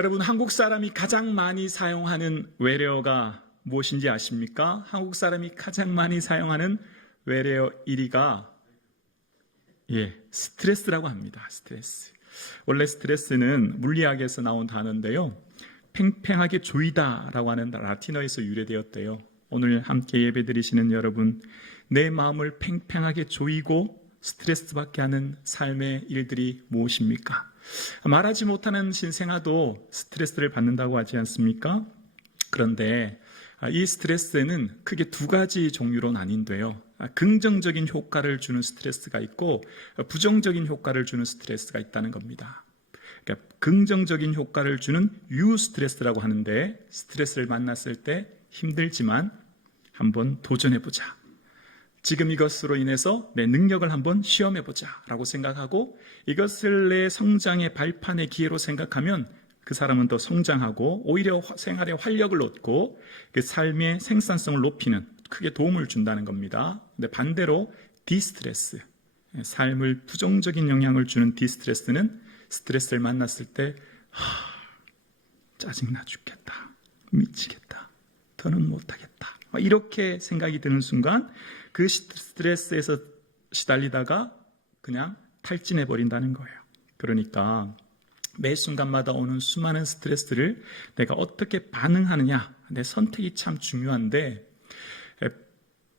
여러분, 한국 사람이 가장 많이 사용하는 외래어가 무엇인지 아십니까? 한국 사람이 가장 많이 사용하는 외래어 1위가 스트레스라고 합니다. 스트레스. 원래 스트레스는 물리학에서 나온 단어인데요. 팽팽하게 조이다라고 하는 라틴어에서 유래되었대요. 오늘 함께 예배드리시는 여러분, 내 마음을 팽팽하게 조이고 스트레스받게 하는 삶의 일들이 무엇입니까? 말하지 못하는 신생아도 스트레스를 받는다고 하지 않습니까? 그런데 이 스트레스는 크게 두 가지 종류로 나뉜대요. 긍정적인 효과를 주는 스트레스가 있고 부정적인 효과를 주는 스트레스가 있다는 겁니다. 그러니까 긍정적인 효과를 주는 유스트레스라고 하는데, 스트레스를 만났을 때 힘들지만 한번 도전해보자, 지금 이것으로 인해서 내 능력을 한번 시험해보자 라고 생각하고 이것을 내 성장의 발판의 기회로 생각하면 그 사람은 더 성장하고 오히려 생활에 활력을 얻고 그 삶의 생산성을 높이는, 크게 도움을 준다는 겁니다. 근데 반대로 디스트레스, 삶을 부정적인 영향을 주는 디스트레스는 스트레스를 만났을 때 짜증나 죽겠다, 미치겠다, 더는 못하겠다, 이렇게 생각이 드는 순간 그 스트레스에서 시달리다가 그냥 탈진해버린다는 거예요. 그러니까 매 순간마다 오는 수많은 스트레스를 내가 어떻게 반응하느냐, 내 선택이 참 중요한데,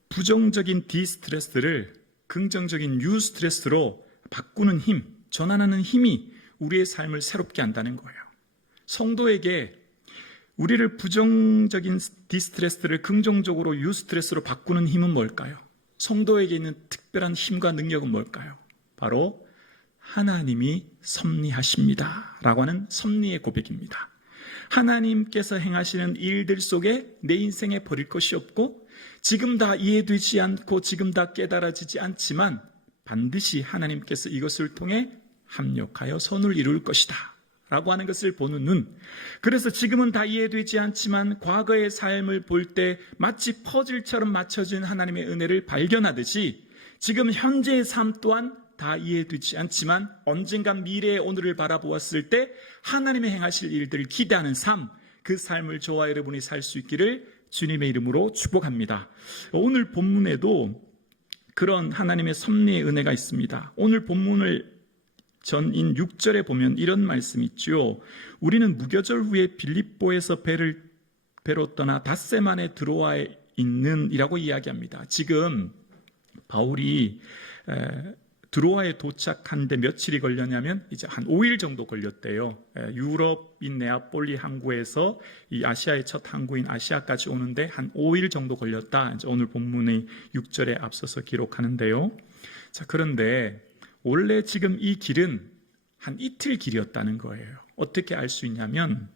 부정적인 디스트레스를 긍정적인 유스트레스로 바꾸는 힘, 전환하는 힘이 우리의 삶을 새롭게 한다는 거예요. 성도에게 우리를 부정적인 디스트레스를 긍정적으로 유스트레스로 바꾸는 힘은 뭘까요? 성도에게 있는 특별한 힘과 능력은 뭘까요? 바로 하나님이 섭리하십니다 라고 하는 섭리의 고백입니다. 하나님께서 행하시는 일들 속에 내 인생에 버릴 것이 없고, 지금 다 이해되지 않고 지금 다 깨달아지지 않지만 반드시 하나님께서 이것을 통해 합력하여 선을 이룰 것이다 라고 하는 것을 보는 눈. 그래서 지금은 다 이해되지 않지만 과거의 삶을 볼 때 마치 퍼즐처럼 맞춰진 하나님의 은혜를 발견하듯이, 지금 현재의 삶 또한 다 이해되지 않지만 언젠간 미래의 오늘을 바라보았을 때 하나님의 행하실 일들을 기대하는 삶, 그 삶을 저와 여러분이 살 수 있기를 주님의 이름으로 축복합니다. 오늘 본문에도 그런 하나님의 섭리의 은혜가 있습니다. 오늘 본문을 전인 6절에 보면 이런 말씀이 있죠. 우리는 무교절 후에 빌립보에서 배로 떠나 닷새만에 드로아에 있는 이라고 이야기합니다. 지금 바울이 드로아에 도착한 데 며칠이 걸렸냐면 이제 한 5일 정도 걸렸대요. 유럽인 네아폴리 항구에서 이 아시아의 첫 항구인 아시아까지 오는데 한 5일 정도 걸렸다. 이제 오늘 본문의 6절에 앞서서 기록하는데요. 자, 그런데 원래 지금 이 길은 한 이틀 길이었다는 거예요. 어떻게 알 수 있냐면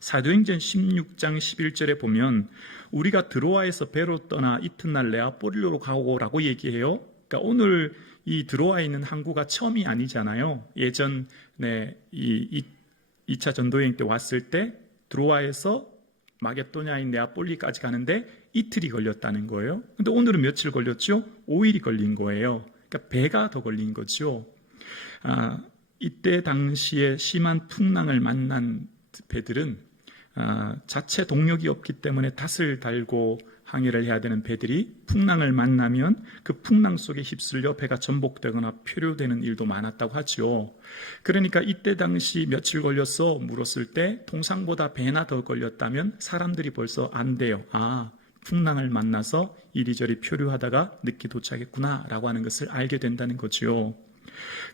사도행전 16장 11절에 보면 우리가 드로아에서 배로 떠나 이튿날 네아폴리로 가고라고 얘기해요. 그러니까 오늘 이 드로아에 있는 항구가 처음이 아니잖아요. 예전에 이 2차 전도여행 때 왔을 때 드로아에서 마게도냐인 네아폴리까지 가는데 이틀이 걸렸다는 거예요. 근데 오늘은 며칠 걸렸죠? 5일이 걸린 거예요. 그러니까 배가 더 걸린 거죠. 이때 당시에 심한 풍랑을 만난 배들은 자체 동력이 없기 때문에 닷을 달고 항해를 해야 되는 배들이 풍랑을 만나면 그 풍랑 속에 휩쓸려 배가 전복되거나 표류되는 일도 많았다고 하죠. 그러니까 이때 당시 며칠 걸렸어 물었을 때 통상보다 배나 더 걸렸다면 사람들이 벌써 안 돼요. 풍랑을 만나서 이리저리 표류하다가 늦게 도착했구나 라고 하는 것을 알게 된다는 거죠.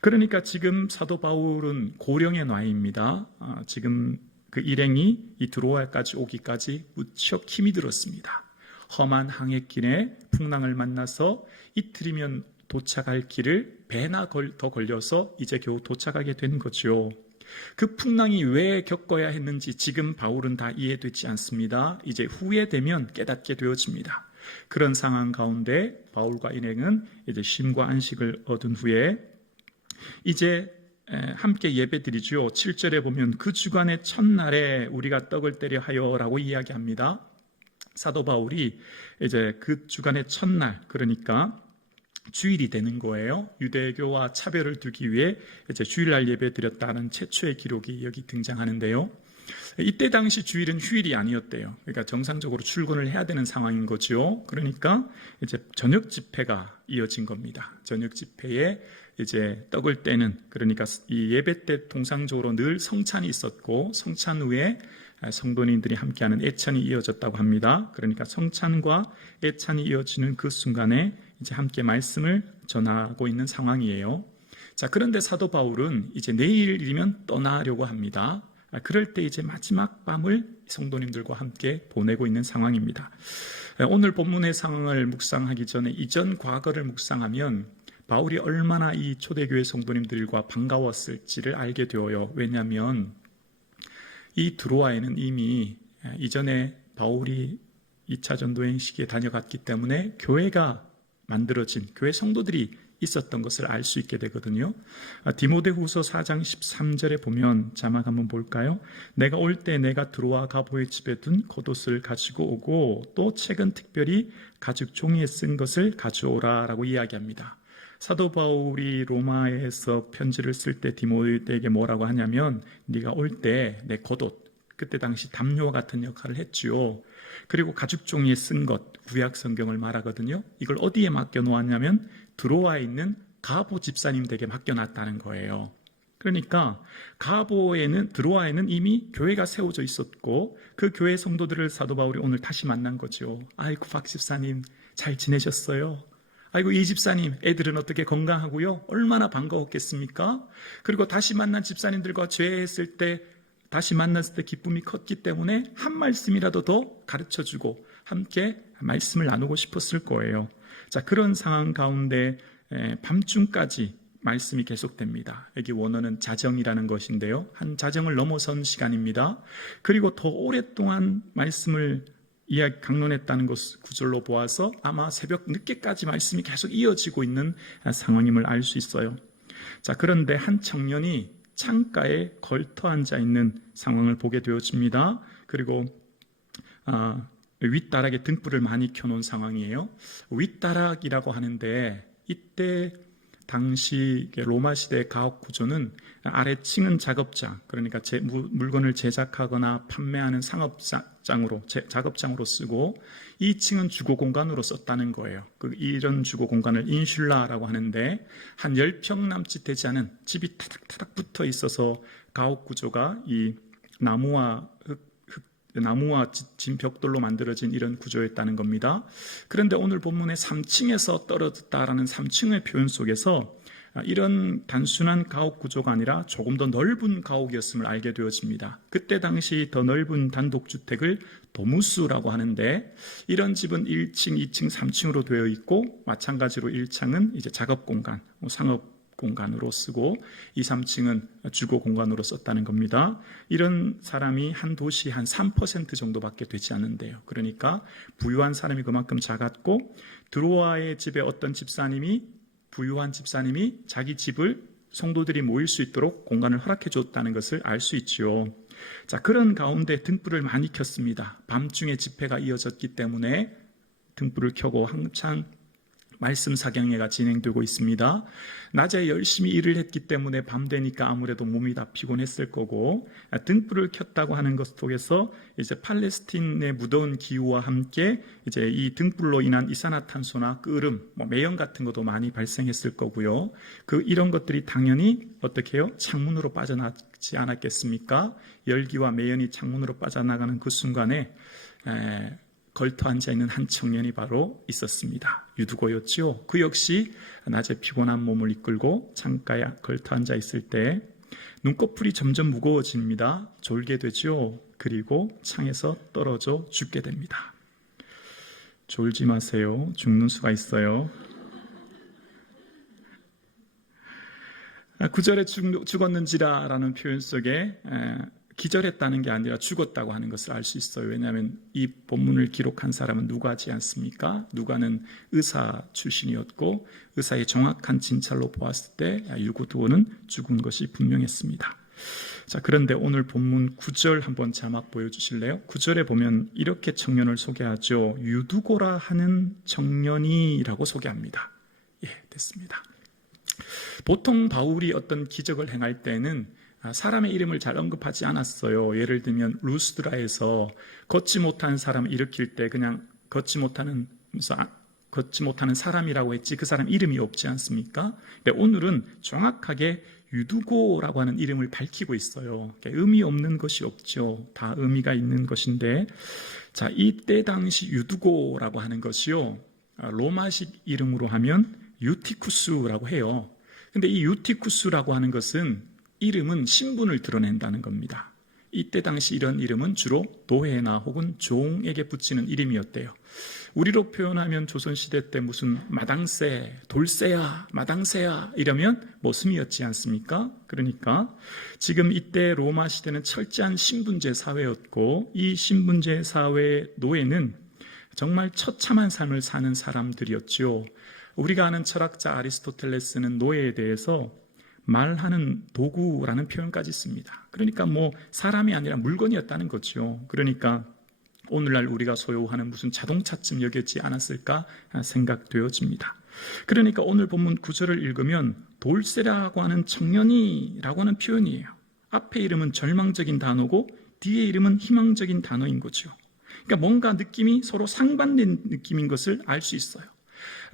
그러니까 지금 사도 바울은 고령의 나이입니다. 지금 그 일행이 이 드로아까지 오기까지 무척 힘이 들었습니다. 험한 항해길에 풍랑을 만나서 이틀이면 도착할 길을 배나 더 걸려서 이제 겨우 도착하게 된 거죠. 그 풍랑이 왜 겪어야 했는지 지금 바울은 다 이해되지 않습니다. 이제 후에 되면 깨닫게 되어집니다. 그런 상황 가운데 바울과 일행은 이제 쉼과 안식을 얻은 후에 이제 함께 예배드리죠. 7절에 보면 그 주간의 첫날에 우리가 떡을 때려 하여라고 이야기합니다. 사도 바울이 이제 그 주간의 첫날, 그러니까 주일이 되는 거예요. 유대교와 차별을 두기 위해 이제 주일날 예배 드렸다는 최초의 기록이 여기 등장하는데요. 이때 당시 주일은 휴일이 아니었대요. 그러니까 정상적으로 출근을 해야 되는 상황인 거죠. 그러니까 이제 저녁 집회가 이어진 겁니다. 저녁 집회에 이제 떡을 떼는, 그러니까 이 예배 때 통상적으로 늘 성찬이 있었고 성찬 후에 성도님들이 함께하는 애찬이 이어졌다고 합니다. 그러니까 성찬과 애찬이 이어지는 그 순간에 이제 함께 말씀을 전하고 있는 상황이에요. 자, 그런데 사도 바울은 이제 내일이면 떠나려고 합니다. 그럴 때 이제 마지막 밤을 성도님들과 함께 보내고 있는 상황입니다. 오늘 본문의 상황을 묵상하기 전에 이전 과거를 묵상하면 바울이 얼마나 이 초대교회 성도님들과 반가웠을지를 알게 되어요. 왜냐하면 이 드로아에는 이미 이전에 바울이 2차 전도여행 시기에 다녀갔기 때문에 교회가 만들어진, 교회 성도들이 있었던 것을 알 수 있게 되거든요. 디모데후서 4장 13절에 보면 자막 한번 볼까요? 내가 올 때 내가 드로아 가보의 집에 둔 겉옷을 가지고 오고 또 책은 특별히 가죽 종이에 쓴 것을 가져오라 라고 이야기합니다. 사도 바울이 로마에서 편지를 쓸 때 디모데에게 뭐라고 하냐면 네가 올 때 내 겉옷, 그때 당시 담요와 같은 역할을 했지요. 그리고 가죽 종이에 쓴 것, 구약 성경을 말하거든요. 이걸 어디에 맡겨놓았냐면 드로아에 있는 가보 집사님 댁에 맡겨놨다는 거예요. 그러니까 드로아에는 이미 교회가 세워져 있었고 그 교회 성도들을 사도 바울이 오늘 다시 만난 거죠. 아이고 박 집사님 잘 지내셨어요? 아이고 이 집사님 애들은 어떻게 건강하고요? 얼마나 반가웠겠습니까? 그리고 다시 만난 집사님들과 죄했을 때 다시 만났을 때 기쁨이 컸기 때문에 한 말씀이라도 더 가르쳐주고 함께 말씀을 나누고 싶었을 거예요. 자, 그런 상황 가운데 밤중까지 말씀이 계속됩니다. 여기 원어는 자정이라는 것인데요. 한 자정을 넘어선 시간입니다. 그리고 더 오랫동안 말씀을 강론했다는 것을 구절로 보아서 아마 새벽 늦게까지 말씀이 계속 이어지고 있는 상황임을 알 수 있어요. 자, 그런데 한 청년이 창가에 걸터 앉아 있는 상황을 보게 되어집니다. 그리고 윗다락에 등불을 많이 켜놓은 상황이에요. 윗다락이라고 하는데 이때 당시 로마 시대의 가옥 구조는 아래층은 작업장, 그러니까 물건을 제작하거나 판매하는 작업장으로 쓰고 2층은 주거 공간으로 썼다는 거예요. 이런 주거 공간을 인슐라라고 하는데 한 10평 남짓 되지 않은 집이 타닥타닥 붙어 있어서 가옥 구조가 이 나무와 진 벽돌로 만들어진 이런 구조였다는 겁니다. 그런데 오늘 본문의 3층에서 떨어졌다라는 3층의 표현 속에서 이런 단순한 가옥 구조가 아니라 조금 더 넓은 가옥이었음을 알게 되어집니다. 그때 당시 더 넓은 단독주택을 도무수라고 하는데 이런 집은 1층, 2층, 3층으로 되어 있고 마찬가지로 1층은 이제 작업 공간, 상업 공간으로 쓰고 2, 3층은 주거 공간으로 썼다는 겁니다. 이런 사람이 한 도시 한 3% 정도밖에 되지 않는데요. 그러니까 부유한 사람이 그만큼 작았고 드로아의 집에 어떤 부유한 집사님이 자기 집을 성도들이 모일 수 있도록 공간을 허락해 줬다는 것을 알 수 있지요. 자, 그런 가운데 등불을 많이 켰습니다. 밤중에 집회가 이어졌기 때문에 등불을 켜고 한창 말씀 사경회가 진행되고 있습니다. 낮에 열심히 일을 했기 때문에 밤 되니까 아무래도 몸이 다 피곤했을 거고 등불을 켰다고 하는 것 속에서 이제 팔레스틴의 무더운 기후와 함께 이제 이 등불로 인한 이산화탄소나 끄름, 매연 같은 것도 많이 발생했을 거고요. 이런 것들이 당연히 어떻게 해요? 창문으로 빠져나가지 않았겠습니까? 열기와 매연이 창문으로 빠져나가는 그 순간에 걸터 앉아있는 한 청년이 바로 있었습니다. 유두고였죠. 그 역시 낮에 피곤한 몸을 이끌고 창가에 걸터 앉아있을 때 눈꺼풀이 점점 무거워집니다. 졸게 되죠. 그리고 창에서 떨어져 죽게 됩니다. 졸지 마세요. 죽는 수가 있어요. 9절에 죽었는지라 라는 표현 속에 기절했다는 게 아니라 죽었다고 하는 것을 알 수 있어요. 왜냐하면 이 본문을 기록한 사람은 누가지 않습니까? 누가는 의사 출신이었고 의사의 정확한 진찰로 보았을 때 유고두오는 죽은 것이 분명했습니다. 자, 그런데 오늘 본문 9절 한번 자막 보여주실래요? 9절에 보면 이렇게 청년을 소개하죠. 유두고라 하는 청년이라고 소개합니다. 예, 됐습니다. 보통 바울이 어떤 기적을 행할 때는 사람의 이름을 잘 언급하지 않았어요. 예를 들면 루스드라에서 걷지 못한 사람을 일으킬 때 그냥 걷지 못하는 사람이라고 했지 그 사람 이름이 없지 않습니까? 근데 오늘은 정확하게 유두고라고 하는 이름을 밝히고 있어요. 의미 없는 것이 없죠. 다 의미가 있는 것인데, 자, 이때 당시 유두고라고 하는 것이요, 로마식 이름으로 하면 유티쿠스라고 해요. 근데 이 유티쿠스라고 하는 것은 이름은 신분을 드러낸다는 겁니다. 이때 당시 이런 이름은 주로 노예나 혹은 종에게 붙이는 이름이었대요. 우리로 표현하면 조선시대 때 무슨 마당새, 돌새야, 마당새야 이러면 모슴이었지 않습니까? 그러니까 지금 이때 로마 시대는 철저한 신분제 사회였고, 이 신분제 사회의 노예는 정말 처참한 삶을 사는 사람들이었죠. 우리가 아는 철학자 아리스토텔레스는 노예에 대해서 말하는 도구라는 표현까지 씁니다. 그러니까 사람이 아니라 물건이었다는 거죠. 그러니까 오늘날 우리가 소유하는 무슨 자동차쯤 여겼지 않았을까 생각되어집니다. 그러니까 오늘 본문 9절을 읽으면 돌쇠라고 하는 청년이라고 하는 표현이에요. 앞에 이름은 절망적인 단어고 뒤에 이름은 희망적인 단어인 거죠. 그러니까 뭔가 느낌이 서로 상반된 느낌인 것을 알 수 있어요.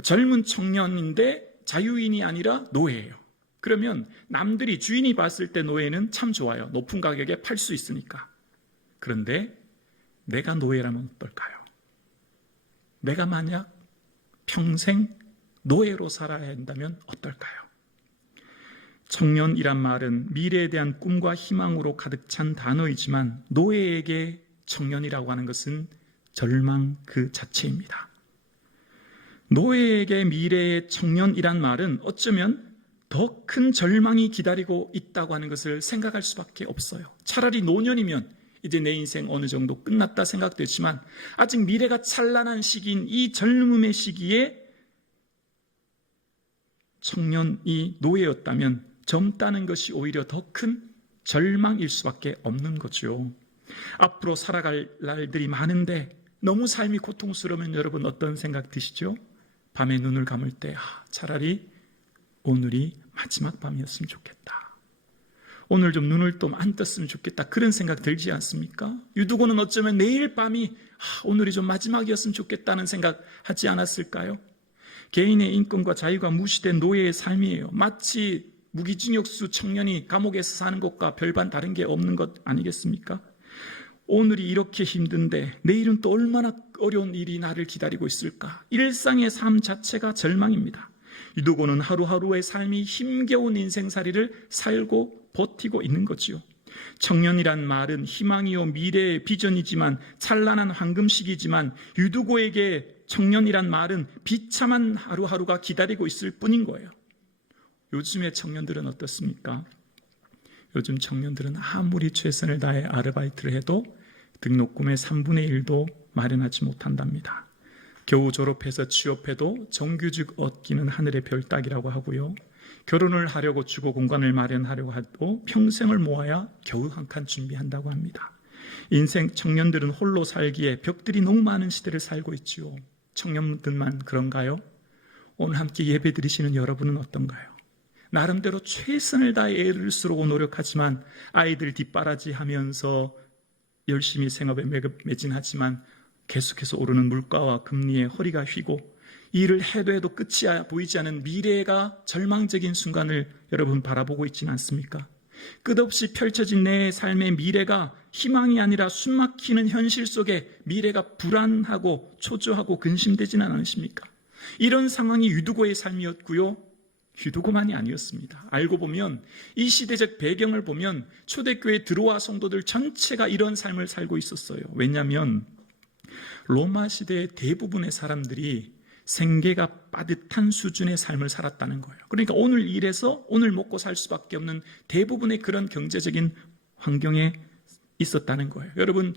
젊은 청년인데 자유인이 아니라 노예예요. 그러면 남들이 주인이 봤을 때 노예는 참 좋아요. 높은 가격에 팔 수 있으니까. 그런데 내가 노예라면 어떨까요? 내가 만약 평생 노예로 살아야 한다면 어떨까요? 청년이란 말은 미래에 대한 꿈과 희망으로 가득 찬 단어이지만 노예에게 청년이라고 하는 것은 절망 그 자체입니다. 노예에게 미래의 청년이란 말은 어쩌면 더 큰 절망이 기다리고 있다고 하는 것을 생각할 수밖에 없어요. 차라리 노년이면 이제 내 인생 어느 정도 끝났다 생각되지만 아직 미래가 찬란한 시기인 이 젊음의 시기에 청년이 노예였다면 젊다는 것이 오히려 더 큰 절망일 수밖에 없는 거죠. 앞으로 살아갈 날들이 많은데 너무 삶이 고통스러우면 여러분 어떤 생각 드시죠? 밤에 눈을 감을 때 차라리 오늘이 마지막 밤이었으면 좋겠다. 오늘 좀 눈을 또 안 떴으면 좋겠다. 그런 생각 들지 않습니까? 유두고는 어쩌면 내일 밤이 오늘이 좀 마지막이었으면 좋겠다는 생각 하지 않았을까요? 개인의 인권과 자유가 무시된 노예의 삶이에요. 마치 무기징역수 청년이 감옥에서 사는 것과 별반 다른 게 없는 것 아니겠습니까? 오늘이 이렇게 힘든데 내일은 또 얼마나 어려운 일이 나를 기다리고 있을까? 일상의 삶 자체가 절망입니다. 유두고는 하루하루의 삶이 힘겨운 인생살이를 살고 버티고 있는 거지요. 청년이란 말은 희망이요 미래의 비전이지만 찬란한 황금시기지만 유두고에게 청년이란 말은 비참한 하루하루가 기다리고 있을 뿐인 거예요. 요즘의 청년들은 어떻습니까? 요즘 청년들은 아무리 최선을 다해 아르바이트를 해도 등록금의 3분의 1도 마련하지 못한답니다. 겨우 졸업해서 취업해도 정규직 얻기는 하늘의 별 따기라고 하고요. 결혼을 하려고 주거 공간을 마련하려고 해도 평생을 모아야 겨우 한 칸 준비한다고 합니다. 인생 청년들은 홀로 살기에 벽들이 너무 많은 시대를 살고 있지요. 청년들만 그런가요? 오늘 함께 예배 드리시는 여러분은 어떤가요? 나름대로 최선을 다해 애를 쓰려고 노력하지만 아이들 뒷바라지하면서 열심히 생업에 매진하지만 계속해서 오르는 물가와 금리에 허리가 휘고 일을 해도 끝이 보이지 않은 미래가 절망적인 순간을 여러분 바라보고 있지는 않습니까? 끝없이 펼쳐진 내 삶의 미래가 희망이 아니라 숨막히는 현실 속에 미래가 불안하고 초조하고 근심되지는 않으십니까? 이런 상황이 유두고의 삶이었고요. 유두고만이 아니었습니다. 알고 보면 이 시대적 배경을 보면 초대교회 드로아 성도들 전체가 이런 삶을 살고 있었어요. 왜냐하면 로마 시대의 대부분의 사람들이 생계가 빠듯한 수준의 삶을 살았다는 거예요. 그러니까 오늘 일해서 오늘 먹고 살 수밖에 없는 대부분의 그런 경제적인 환경에 있었다는 거예요. 여러분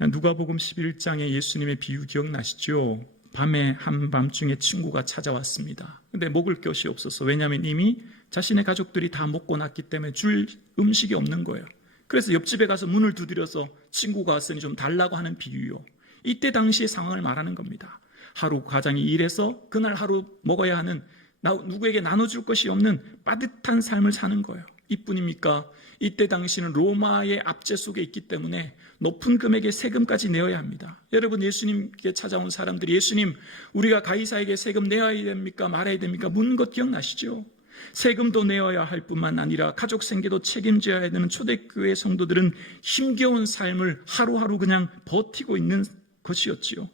누가복음 11장의 예수님의 비유 기억나시죠? 밤에 한밤중에 친구가 찾아왔습니다. 근데 먹을 것이 없었어. 왜냐하면 이미 자신의 가족들이 다 먹고 났기 때문에 줄 음식이 없는 거예요. 그래서 옆집에 가서 문을 두드려서 친구가 왔으니 좀 달라고 하는 비유요. 이때 당시의 상황을 말하는 겁니다. 하루 가장이 일해서 그날 하루 먹어야 하는 누구에게 나눠줄 것이 없는 빠듯한 삶을 사는 거예요. 이뿐입니까? 이때 당시는 로마의 압제 속에 있기 때문에 높은 금액의 세금까지 내어야 합니다. 여러분, 예수님께 찾아온 사람들이 예수님, 우리가 가이사에게 세금 내야 됩니까? 말아야 됩니까? 묻는 것 기억나시죠? 세금도 내어야 할 뿐만 아니라 가족 생계도 책임져야 되는 초대교회 성도들은 힘겨운 삶을 하루하루 그냥 버티고 있는 것이었지요.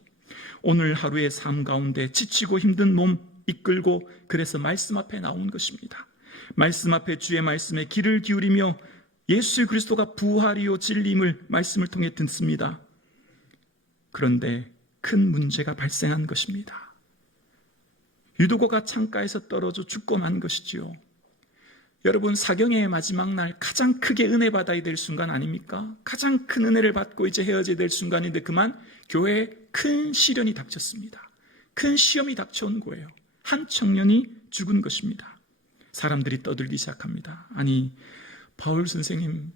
오늘 하루의 삶 가운데 지치고 힘든 몸 이끌고 그래서 말씀 앞에 나온 것입니다. 말씀 앞에 주의 말씀에 귀를 기울이며 예수 그리스도가 부활이요 진리임을 말씀을 통해 듣습니다. 그런데 큰 문제가 발생한 것입니다. 유두고가 창가에서 떨어져 죽고 만 것이지요. 여러분, 사경의 마지막 날 가장 크게 은혜 받아야 될 순간 아닙니까? 가장 큰 은혜를 받고 이제 헤어져야 될 순간인데 그만 교회에 큰 시련이 닥쳤습니다. 큰 시험이 닥쳐온 거예요. 한 청년이 죽은 것입니다. 사람들이 떠들기 시작합니다. 아니, 바울 선생님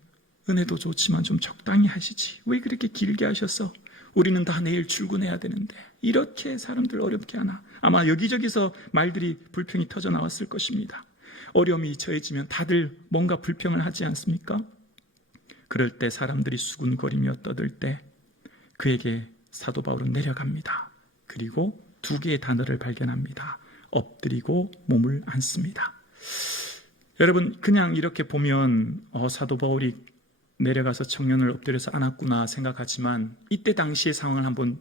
은혜도 좋지만 좀 적당히 하시지. 왜 그렇게 길게 하셔서 우리는 다 내일 출근해야 되는데 이렇게 사람들 어렵게 하나. 아마 여기저기서 말들이 불평이 터져 나왔을 것입니다. 어려움이 처해지면 다들 뭔가 불평을 하지 않습니까? 그럴 때 사람들이 수군거리며 떠들 때 그에게 사도 바울은 내려갑니다. 그리고 두 개의 단어를 발견합니다. 엎드리고 몸을 앉습니다. 여러분, 그냥 이렇게 보면 사도 바울이 내려가서 청년을 엎드려서 안았구나 생각하지만 이때 당시의 상황을 한번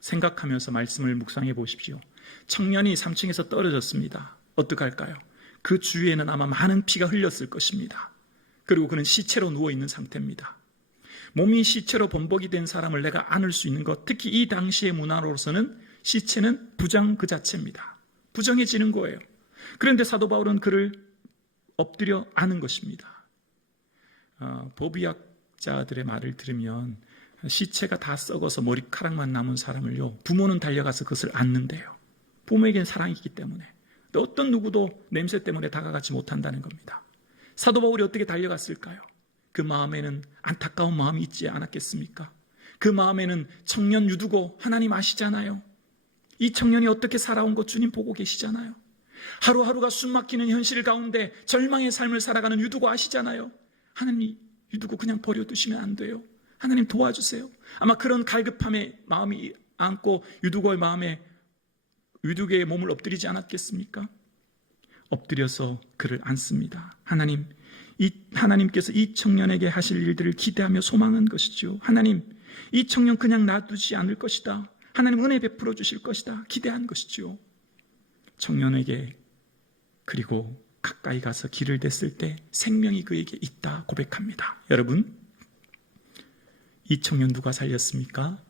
생각하면서 말씀을 묵상해 보십시오. 청년이 3층에서 떨어졌습니다. 어떡할까요? 그 주위에는 아마 많은 피가 흘렸을 것입니다. 그리고 그는 시체로 누워있는 상태입니다. 몸이 시체로 범벅이 된 사람을 내가 안을 수 있는 것, 특히 이 당시의 문화로서는 시체는 부정 그 자체입니다. 부정해지는 거예요. 그런데 사도 바울은 그를 엎드려 안은 것입니다. 법의학자들의 말을 들으면 시체가 다 썩어서 머리카락만 남은 사람을요, 부모는 달려가서 그것을 안는데요. 부모에겐 사랑이 있기 때문에. 어떤 누구도 냄새 때문에 다가가지 못한다는 겁니다. 사도 바울이 어떻게 달려갔을까요? 그 마음에는 안타까운 마음이 있지 않았겠습니까? 그 마음에는 청년 유두고 하나님 아시잖아요. 이 청년이 어떻게 살아온 것 주님 보고 계시잖아요. 하루하루가 숨막히는 현실 가운데 절망의 삶을 살아가는 유두고 아시잖아요. 하나님, 유두고 그냥 버려두시면 안 돼요. 하나님 도와주세요. 아마 그런 갈급함에 마음이 안고 유두고의 마음에 유두고의 몸을 엎드리지 않았겠습니까? 엎드려서 그를 안습니다. 하나님께서 이 청년에게 하실 일들을 기대하며 소망한 것이죠. 하나님, 이 청년 그냥 놔두지 않을 것이다. 하나님 은혜 베풀어 주실 것이다. 기대한 것이죠. 청년에게 그리고 가까이 가서 길을 댔을 때 생명이 그에게 있다 고백합니다. 여러분, 이 청년 누가 살렸습니까?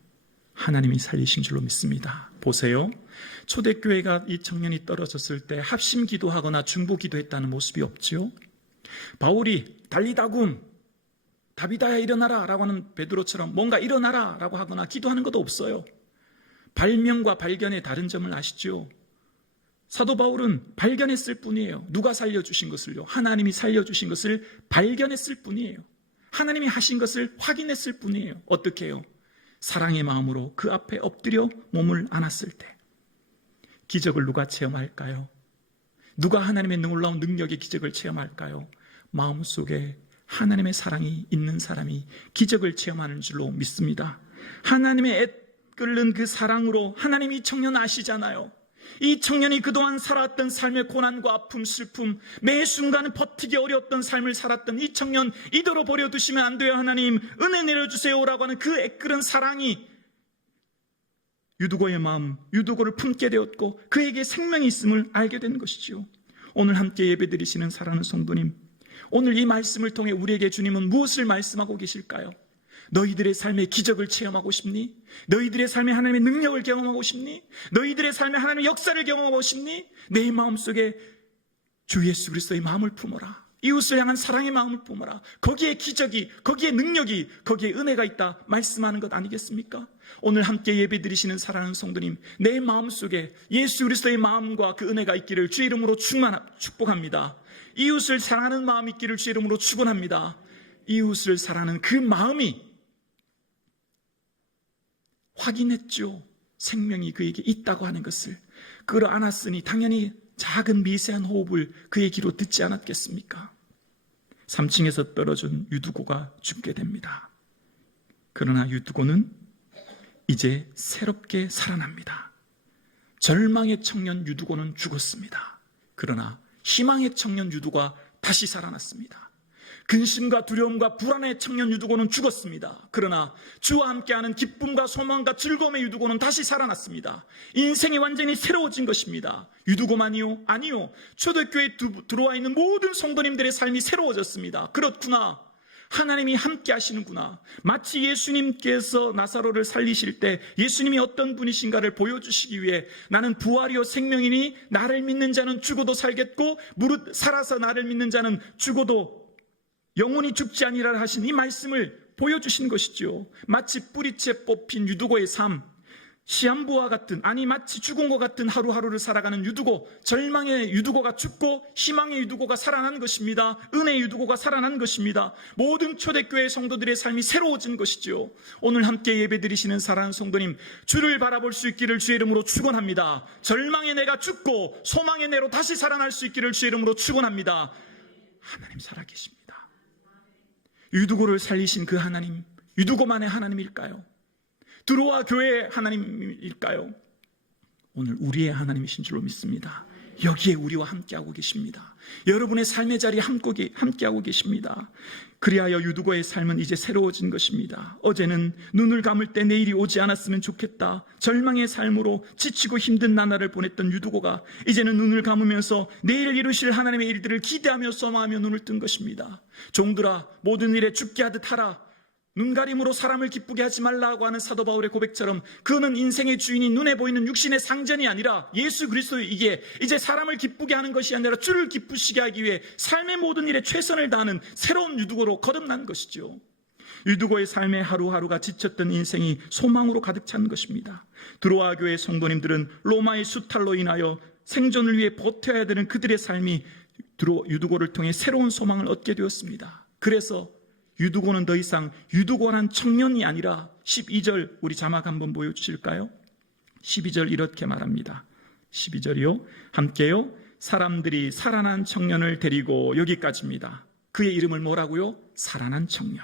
하나님이 살리신 줄로 믿습니다. 보세요. 초대교회가 이 청년이 떨어졌을 때 합심 기도하거나 중보 기도했다는 모습이 없지요. 바울이 달리다굼 다비다야 일어나라 라고 하는 베드로처럼 뭔가 일어나라 라고 하거나 기도하는 것도 없어요. 발명과 발견의 다른 점을 아시죠? 사도 바울은 발견했을 뿐이에요. 누가 살려주신 것을요? 하나님이 살려주신 것을 발견했을 뿐이에요. 하나님이 하신 것을 확인했을 뿐이에요. 어떻게 해요? 사랑의 마음으로 그 앞에 엎드려 몸을 안았을 때 기적을 누가 체험할까요? 누가 하나님의 놀라운 능력의 기적을 체험할까요? 마음속에 하나님의 사랑이 있는 사람이 기적을 체험하는 줄로 믿습니다. 하나님의 애끓는 그 사랑으로 하나님이 이 청년 아시잖아요. 이 청년이 그동안 살았던 삶의 고난과 아픔, 슬픔, 매 순간 버티기 어려웠던 삶을 살았던 이 청년 이대로 버려두시면 안 돼요. 하나님 은혜 내려주세요라고 하는 그 애끓은 사랑이 유두고의 마음, 유두고를 품게 되었고 그에게 생명이 있음을 알게 된 것이죠. 오늘 함께 예배드리시는 사랑하는 성도님, 오늘 이 말씀을 통해 우리에게 주님은 무엇을 말씀하고 계실까요? 너희들의 삶의 기적을 체험하고 싶니? 너희들의 삶에 하나님의 능력을 경험하고 싶니? 너희들의 삶에 하나님의 역사를 경험하고 싶니? 내 마음속에 주 예수 그리스도의 마음을 품어라. 이웃을 향한 사랑의 마음을 품어라. 거기에 기적이, 거기에 능력이, 거기에 은혜가 있다 말씀하는 것 아니겠습니까? 오늘 함께 예배드리시는 사랑하는 성도님, 내 마음속에 예수 그리스도의 마음과 그 은혜가 있기를 주의 이름으로 축복합니다. 이웃을 사랑하는 마음이 있기를 주의 이름으로 축원합니다. 이웃을 사랑하는 그 마음이 확인했죠. 생명이 그에게 있다고 하는 것을. 그걸 안았으니 당연히 작은 미세한 호흡을 그의 귀로 듣지 않았겠습니까? 3층에서 떨어진 유두고가 죽게 됩니다. 그러나 유두고는 이제 새롭게 살아납니다. 절망의 청년 유두고는 죽었습니다. 그러나 희망의 청년 유두가 다시 살아났습니다. 근심과 두려움과 불안의 청년 유두고는 죽었습니다. 그러나 주와 함께하는 기쁨과 소망과 즐거움의 유두고는 다시 살아났습니다. 인생이 완전히 새로워진 것입니다. 유두고만이요? 아니요. 초대교회에 들어와 있는 모든 성도님들의 삶이 새로워졌습니다. 그렇구나. 하나님이 함께 하시는구나. 마치 예수님께서 나사로를 살리실 때 예수님이 어떤 분이신가를 보여주시기 위해 나는 부활이요 생명이니 나를 믿는 자는 죽어도 살겠고 무릇 살아서 나를 믿는 자는 죽어도 영원히 죽지 아니라 하신 이 말씀을 보여주신 것이죠. 마치 뿌리채 뽑힌 유두고의 삶, 시한부와 같은, 아니 마치 죽은 것 같은 하루하루를 살아가는 유두고, 절망의 유두고가 죽고 희망의 유두고가 살아난 것입니다. 은혜의 유두고가 살아난 것입니다. 모든 초대교회 성도들의 삶이 새로워진 것이죠. 오늘 함께 예배드리시는 사랑하는 성도님, 주를 바라볼 수 있기를 주의 이름으로 축원합니다. 절망의 내가 죽고 소망의 내로 다시 살아날 수 있기를 주의 이름으로 축원합니다. 하나님 살아계십니다. 유두고를 살리신 그 하나님, 유두고만의 하나님일까요? 들어와 교회의 하나님일까요? 오늘 우리의 하나님이신 줄로 믿습니다. 여기에 우리와 함께하고 계십니다. 여러분의 삶의 자리에 함께하고 계십니다. 그리하여 유두고의 삶은 이제 새로워진 것입니다. 어제는 눈을 감을 때 내일이 오지 않았으면 좋겠다, 절망의 삶으로 지치고 힘든 나날을 보냈던 유두고가 이제는 눈을 감으면서 내일 이루실 하나님의 일들을 기대하며 소망하며 눈을 뜬 것입니다. 종들아, 모든 일에 죽게 하듯 하라. 눈가림으로 사람을 기쁘게 하지 말라고 하는 사도 바울의 고백처럼 그는 인생의 주인이 눈에 보이는 육신의 상전이 아니라 예수 그리스도이기에 이제 사람을 기쁘게 하는 것이 아니라 주를 기쁘시게 하기 위해 삶의 모든 일에 최선을 다하는 새로운 유두고로 거듭난 것이죠. 유두고의 삶의 하루하루가 지쳤던 인생이 소망으로 가득 찬 것입니다. 드로아 교회 성도님들은 로마의 수탈로 인하여 생존을 위해 버텨야 되는 그들의 삶이 유두고를 통해 새로운 소망을 얻게 되었습니다. 그래서 유두고는 더 이상 유두고한 청년이 아니라 12절 우리 자막 한번 보여주실까요? 12절 이렇게 말합니다. 12절이요. 함께요. 사람들이 살아난 청년을 데리고, 여기까지입니다. 그의 이름을 뭐라고요? 살아난 청년.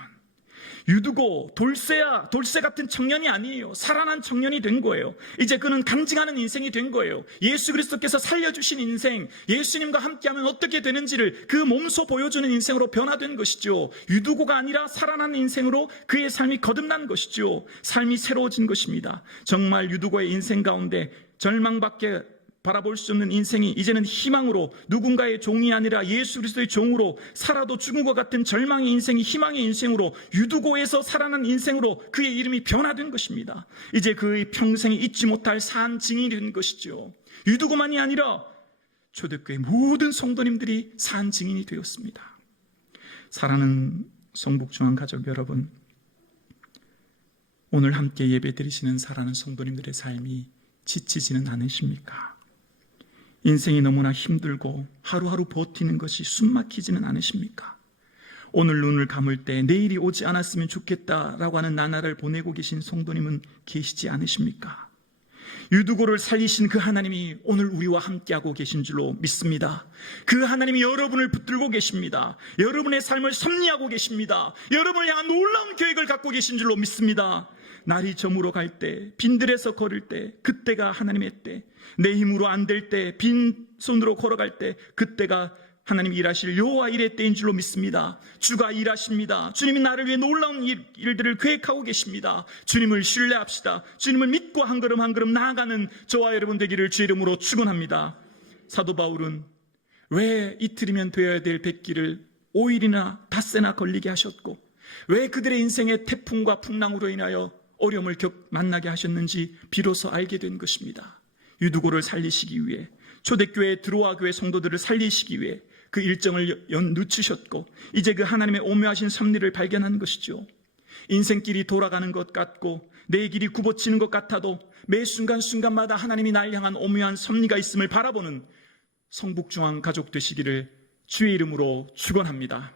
유두고, 돌쇠야, 돌쇠 같은 청년이 아니에요. 살아난 청년이 된 거예요. 이제 그는 강증하는 인생이 된 거예요. 예수 그리스도께서 살려주신 인생, 예수님과 함께하면 어떻게 되는지를 그 몸소 보여주는 인생으로 변화된 것이죠. 유두고가 아니라 살아난 인생으로 그의 삶이 거듭난 것이죠. 삶이 새로워진 것입니다. 정말 유두고의 인생 가운데 절망밖에 바라볼 수 없는 인생이 이제는 희망으로, 누군가의 종이 아니라 예수 그리스도의 종으로, 살아도 죽은 것 같은 절망의 인생이 희망의 인생으로, 유두고에서 살아난 인생으로 그의 이름이 변화된 것입니다. 이제 그의 평생에 잊지 못할 산 증인이 된 것이죠. 유두고만이 아니라 초대교회 모든 성도님들이 산 증인이 되었습니다. 사랑하는 성북중앙 가족 여러분, 오늘 함께 예배 드리시는 사랑하는 성도님들의 삶이 지치지는 않으십니까? 인생이 너무나 힘들고 하루하루 버티는 것이 숨막히지는 않으십니까? 오늘 눈을 감을 때 내일이 오지 않았으면 좋겠다라고 하는 나날을 보내고 계신 성도님은 계시지 않으십니까? 유두고를 살리신 그 하나님이 오늘 우리와 함께하고 계신 줄로 믿습니다. 그 하나님이 여러분을 붙들고 계십니다. 여러분의 삶을 섭리하고 계십니다. 여러분을 향한 놀라운 계획을 갖고 계신 줄로 믿습니다. 날이 저물어 갈 때, 빈들에서 걸을 때, 그때가 하나님의 때, 내 힘으로 안 될 때, 빈손으로 걸어갈 때, 그때가 하나님이 일하실 여호와 일의 때인 줄로 믿습니다. 주가 일하십니다. 주님이 나를 위해 놀라운 일들을 계획하고 계십니다. 주님을 신뢰합시다. 주님을 믿고 한 걸음 한 걸음 나아가는 저와 여러분 되기를 주의 이름으로 축원합니다. 사도 바울은 왜 이틀이면 되어야 될 백기를 5일이나 닷새나 걸리게 하셨고, 왜 그들의 인생의 태풍과 풍랑으로 인하여 어려움을 만나게 하셨는지 비로소 알게 된 것입니다. 유두고를 살리시기 위해, 초대교회 드로아 교회 성도들을 살리시기 위해 그 일정을 늦추셨고, 이제 그 하나님의 오묘하신 섭리를 발견한 것이죠. 인생길이 돌아가는 것 같고 내 길이 굽어치는 것 같아도 매 순간순간마다 하나님이 날 향한 오묘한 섭리가 있음을 바라보는 성북중앙 가족 되시기를 주의 이름으로 축원합니다.